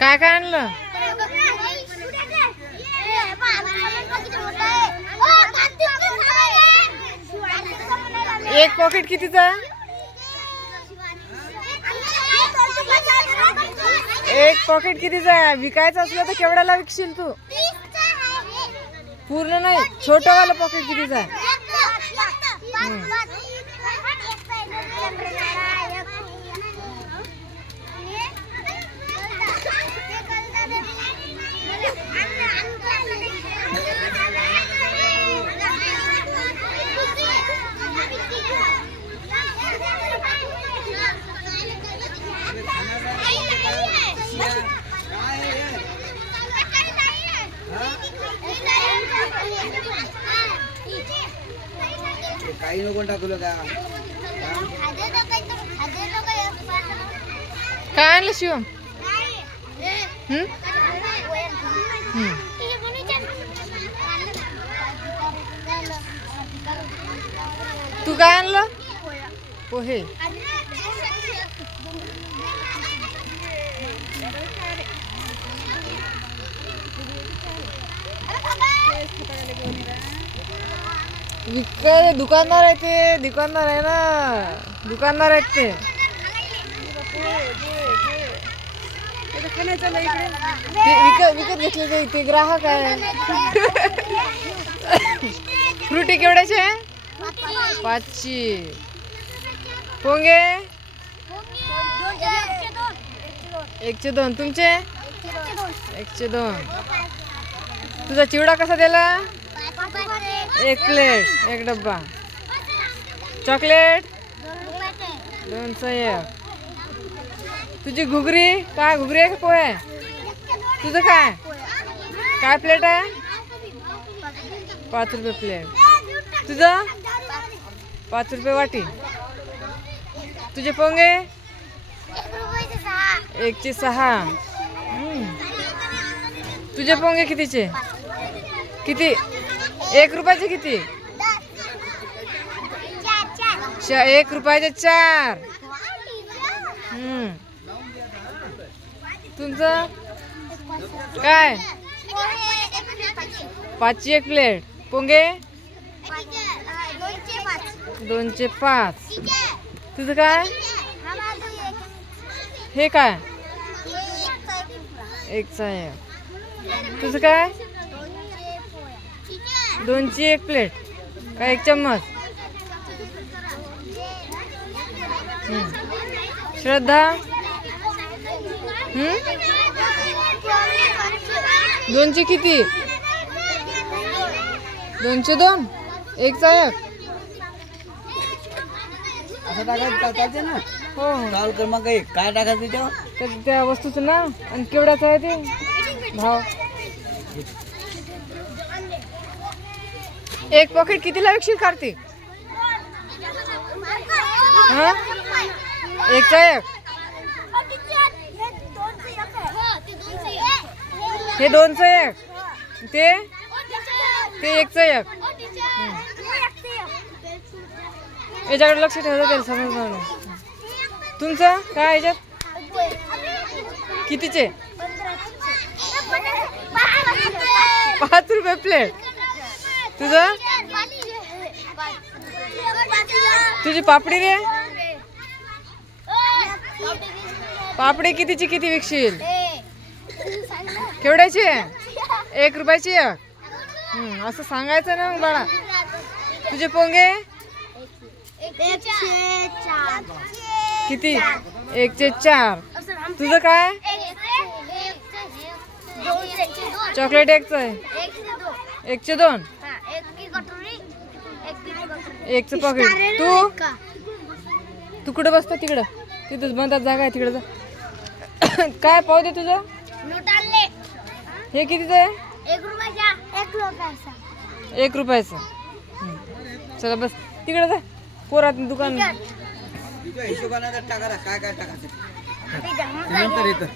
काय काय आणलं? एक पॉकेट कितीचा? एक पॉकेट कितीचा? विकायचं असलं तर केवढ्याला विकशील तू? पूर्ण नाही, छोटंवालं पॉकेट कितीचा? काही नको टाकलं का? काय आणलं शिवम? तू काय आणलं? पोहे. विकाय दुकानदार आहे ते, दुकानदार आहे ना, दुकानदार आहेत ते. विकत घेतले ते ग्राहक आहे. फ्रुटी केवढ्याचे? 5ची. पोंगे 1चे 2. तुमचे 1चे 2. तुझा चिवडा कसा दिला? 1 प्लेट 1 डब्बा. चॉकलेट 2चा 1. तुझी घुगरी काय? घुगरी आहे का पोहे? तुझं काय काय प्लेट आहे? 5 रुपये प्लेट. तुझं 5 रुपये वाटी. तुझे पोंगे 1चे 6. तुझे पोंगे कितीचे? किती? 1 रुपयाचे किती? 1 रुपयाचे 4. तुमचं काय? 5ची 1 प्लेट. पोंगे 2चे 5. तुझं काय? हे काय? 1चा 1. तुझं काय? 2ची 1 प्लेट काय? 1 चम्मच. श्रद्धा 2ची किती? 2चे 2. 1चा 1. असं टाकायचं ना. हो चाल क्रमांक 1 काय टाकायचं तेव्हा? तर त्या वस्तूचं नाव आणि केवढ्याचं आहे ते भाव. 1 पॉकेट कितीला विकशील कार्तिक? 1चा 1. हे 2चं 1. ते 1चं 1. याच्याकडे लक्ष ठेवायचं त्याला समजणार नाही. तुमचं काय याच्यात? कितीचे? 5 रुपये प्लेट. तुझं? तुझी पापडी रे? पापडी कितीची किती विकशील? केवढ्याची? 1 रुपयाची 1. असं सांगायचं ना मग बाळा. तुझे पोंगे किती? 1चे 4. तुझं काय? चॉकलेट 1चं आहे. 1चे 2. 1चं पॉकेट. तू कुठं बसतो? तिकडं तिथंच बंदात जागा आहे, तिकडं जा. काय पाहू दे तुझं? हे कितीचं आहे? 1 रुपयाचं. चला बस तिकडं जा. पोरात दुकान हिशोबाने तर टाका ना, काय काय टाकायचं ते. नंतर येतं